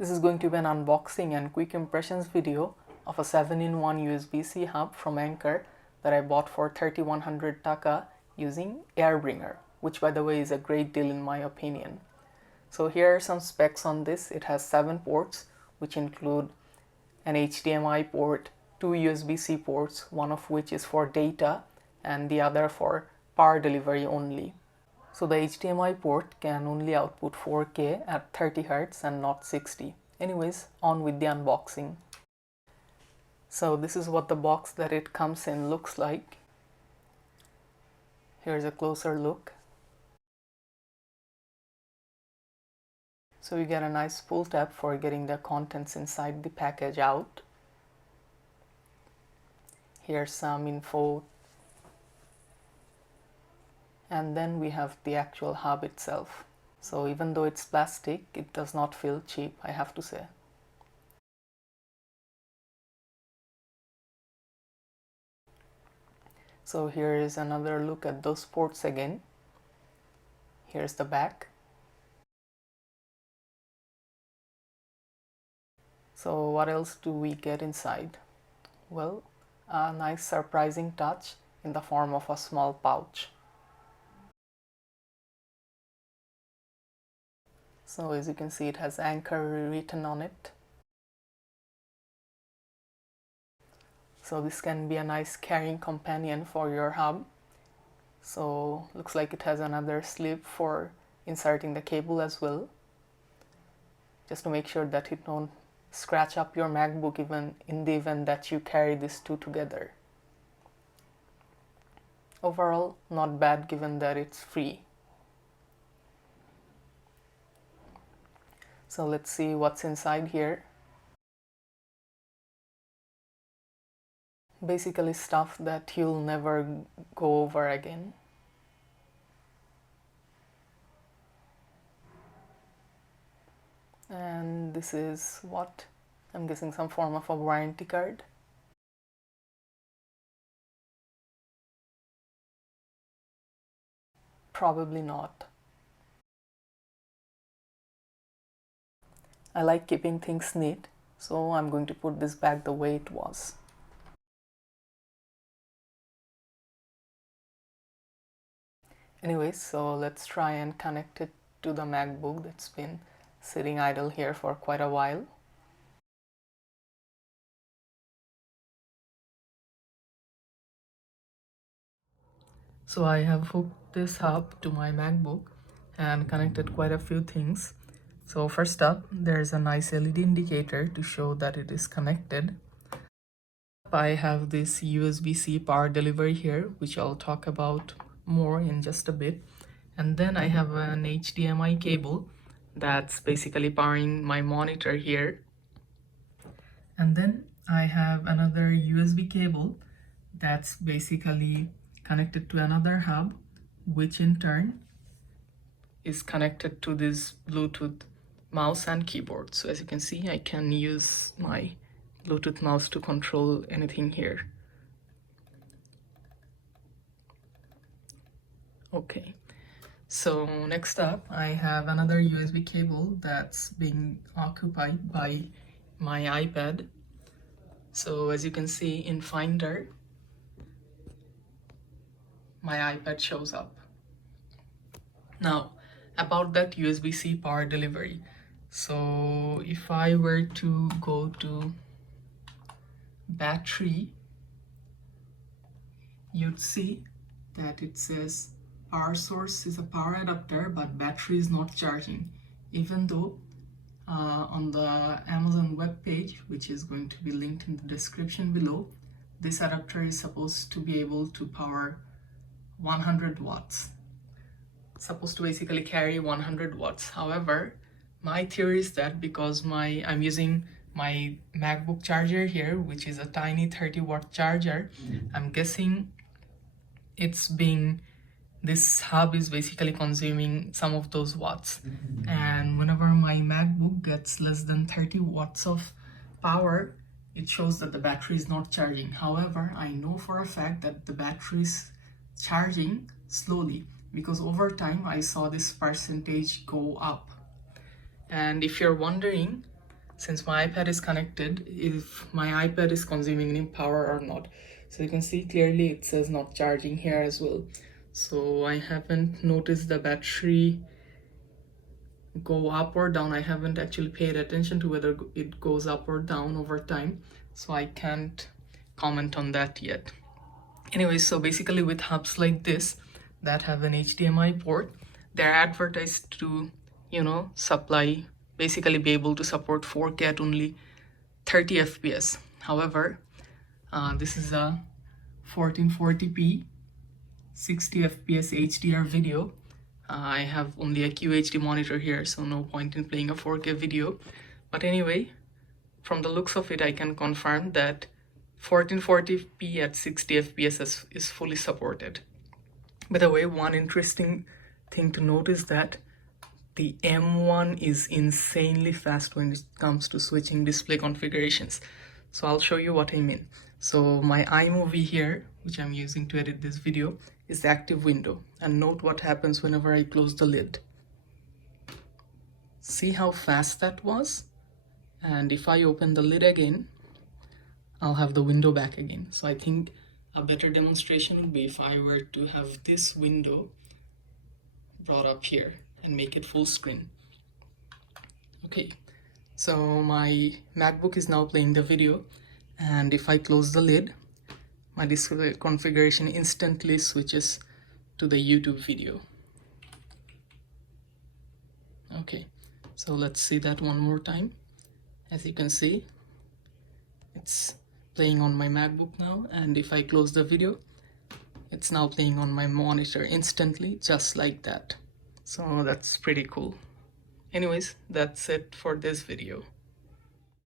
This is going to be an unboxing and quick impressions video of a 7-in-1 USB-C hub from Anker that I bought for 3100 taka using Airbringer, which by the way is a great deal in my opinion. So here are some specs on this. It has 7 ports, which include an HDMI port, 2 USB-C ports, one of which is for data and the other for power delivery only. So the HDMI port can only output 4K at 30 Hz and not 60. Anyways, on with the unboxing. So this is what the box that it comes in looks like. Here's a closer look. So you get a nice pull tab for getting the contents inside the package out. Here's some info. And then we have the actual hub itself. So even though it's plastic, it does not feel cheap, I have to say. So here is another look at those ports again. Here's the back. So what else do we get inside? Well, a nice surprising touch in the form of a small pouch. So as you can see, it has Anker written on it. So this can be a nice carrying companion for your hub. So looks like it has another sleeve for inserting the cable as well, just to make sure that it don't scratch up your MacBook even in the event that you carry these two together. Overall, not bad given that it's free. So let's see what's inside here. Basically stuff that you'll never go over again. And this is what? I'm guessing some form of a warranty card. Probably not. I like keeping things neat, so I'm going to put this back the way it was. Anyways, so let's try and connect it to the MacBook that's been sitting idle here for quite a while. So I have hooked this hub to my MacBook and connected quite a few things. So first up, there's a nice LED indicator to show that it is connected. I have this USB-C power delivery here, which I'll talk about more in just a bit. And then I have an HDMI cable that's basically powering my monitor here. And then I have another USB cable that's basically connected to another hub, which in turn is connected to this Bluetooth mouse and keyboard. So as you can see, I can use my Bluetooth mouse to control anything here. Okay, so next up I have another USB cable that's being occupied by my iPad. So as you can see in Finder, my iPad shows up. Now about that USB-C power delivery. So if I were to go to battery, you'd see that it says power source is a power adapter, but battery is not charging, even though on the Amazon web page, which is going to be linked in the description below, this adapter is supposed to be able to power 100 watts. It's supposed to basically carry 100 watts. However, my theory is that because I'm using my MacBook charger here, which is a tiny 30-watt charger, I'm guessing this hub is basically consuming some of those watts. And whenever my MacBook gets less than 30 watts of power, it shows that the battery is not charging. However, I know for a fact that the battery is charging slowly, because over time I saw this percentage go up. And if you're wondering since my iPad is connected, if my iPad is consuming any power or not. So you can see clearly it says not charging here as well. So I haven't noticed the battery go up or down. I haven't actually paid attention to whether it goes up or down over time, so I can't comment on that yet. Anyways, so basically with hubs like this that have an HDMI port, they're advertised to, you know, supply, basically be able to support 4K at only 30 FPS. However, this is a 1440p 60 FPS HDR video. I have only a QHD monitor here, so no point in playing a 4K video. But anyway, from the looks of it, I can confirm that 1440p at 60 FPS is fully supported. By the way, one interesting thing to note is that the M1 is insanely fast when it comes to switching display configurations. So I'll show you what I mean. So my iMovie here, which I'm using to edit this video, is the active window. And note what happens whenever I close the lid. See how fast that was? And if I open the lid again, I'll have the window back again. So I think a better demonstration would be if I were to have this window brought up here and make it full screen. Okay, so my MacBook is now playing the video, and if I close the lid, my display configuration instantly switches to the YouTube video. Okay, so let's see that one more time. As you can see, it's playing on my MacBook now, and if I close the video, it's now playing on my monitor instantly, just like that. So that's pretty cool. Anyways, that's it for this video.